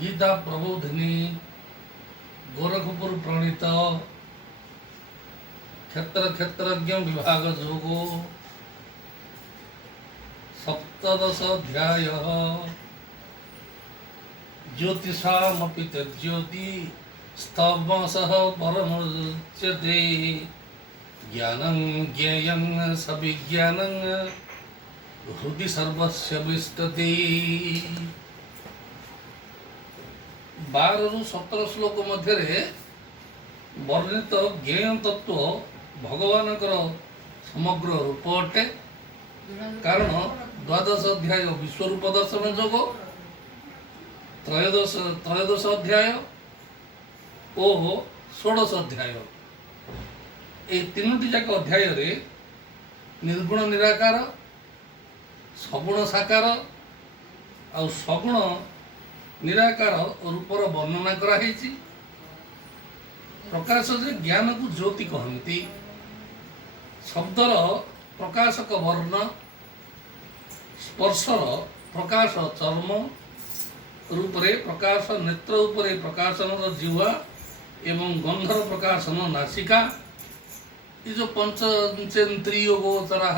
गीता प्रबोधिनी गोरखपुर प्रणीत क्षेत्र क्षेत्रज्ञ विभाग जोगो सप्तदश अध्याय ज्योतिषामपि तज्ज्योति स्तवसः परमुच्यते ज्ञानं ज्ञेयं सविज्ञानं हृदि सर्वस्य विष्टते। 12 ରୁ 17 श्लोक मध्य वर्णित ज्ञेय तत्व भगवान समग्र रूप अटे। कारण द्वादश अध्याय विश्वरूप दर्शन जोग, त्रयोदश अध्याय और 16 अध्याय ये तीनोटी जाक अध्याय निर्गुण निराकार, सगुण साकार आ सगुण निराकार रूपर वर्णना कराई। प्रकाश जे ज्ञान को ज्योति कहती, शब्दर प्रकाशक वर्ण, स्पर्शर प्रकाश चर्म रूपरे प्रकाश, नेत्र उपरे प्रकाशन जिह्वा एवं गंधर प्रकाशन नासिका। ये जो पंचेन्द्रिय गोचरा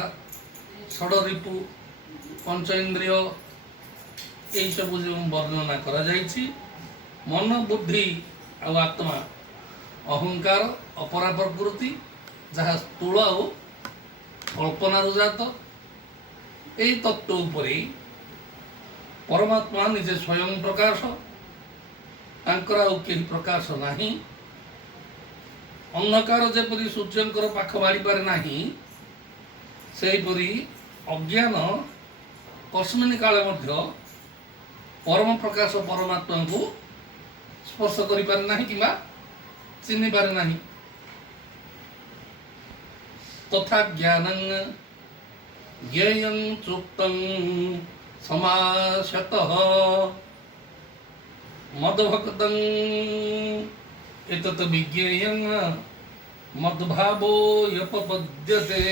षडरिपु पंच इंद्रिय यही सब जो वर्णना करा जाइछि। मन बुद्धि और आत्मा अहंकार अपरा प्रकृति जहाँ स्थूल और कल्पनार जात यही तत्व उपरे परमात्मा निजे स्वयं प्रकाश, तांकर आउ केही प्रकाश नाही। अंधकार जेपरी सूर्यंकर पाख बाड़ी पारे नाही, सेहीपरि अज्ञान कस्मिन काल मध्य परम प्रकाश परमात्मा को स्पर्श करि पारे नाही किंबा चिन्हि पारे नाही। तथा ज्ञानं ज्ञेयं चुक्तं समासतः मद्भक्तं एतत् विज्ञेयं मद्भावो यपपद्यते।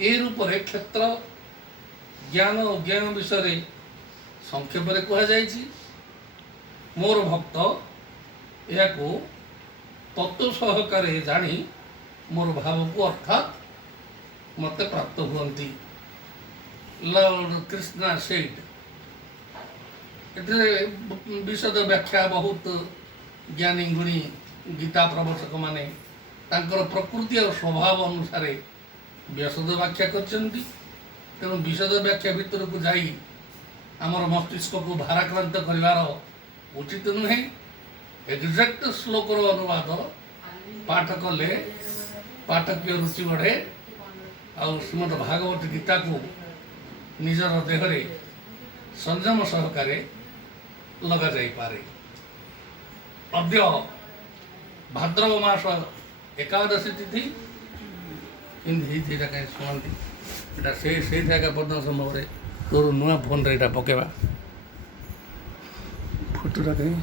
ए रूपरे क्षेत्र ज्ञान और ज्ञान विषय संक्षेप कहुई। मोर भक्त यह तत्व सहकारे जानी मोर भाव को अर्थात मत प्राप्त हुअन्ति। Lord Krishna said. विशद व्याख्या बहुत ज्ञानी गुणी गीता प्रवचक माने तांकर प्रकृति और स्वभाव अनुसार विशद व्याख्या करछन्ति। तेणु विशद व्याख्या भितर को जाई आमर मस्तिष्क को भाराक्रांत करिवार उचित नुहे। एक्जाक्ट श्लोकर अनुवाद पाठ कले पाठकीय रुचि बढ़े और श्रीमद भागवत गीता को निजर देहरे संयम सहकारे लगा जाई पारे। अद्य भाद्रव मास एकादशी तिथि कहीं शुणती एटा से जगह पद समय तोर नुआ फोन रे पकेबा फोटोटा कहीं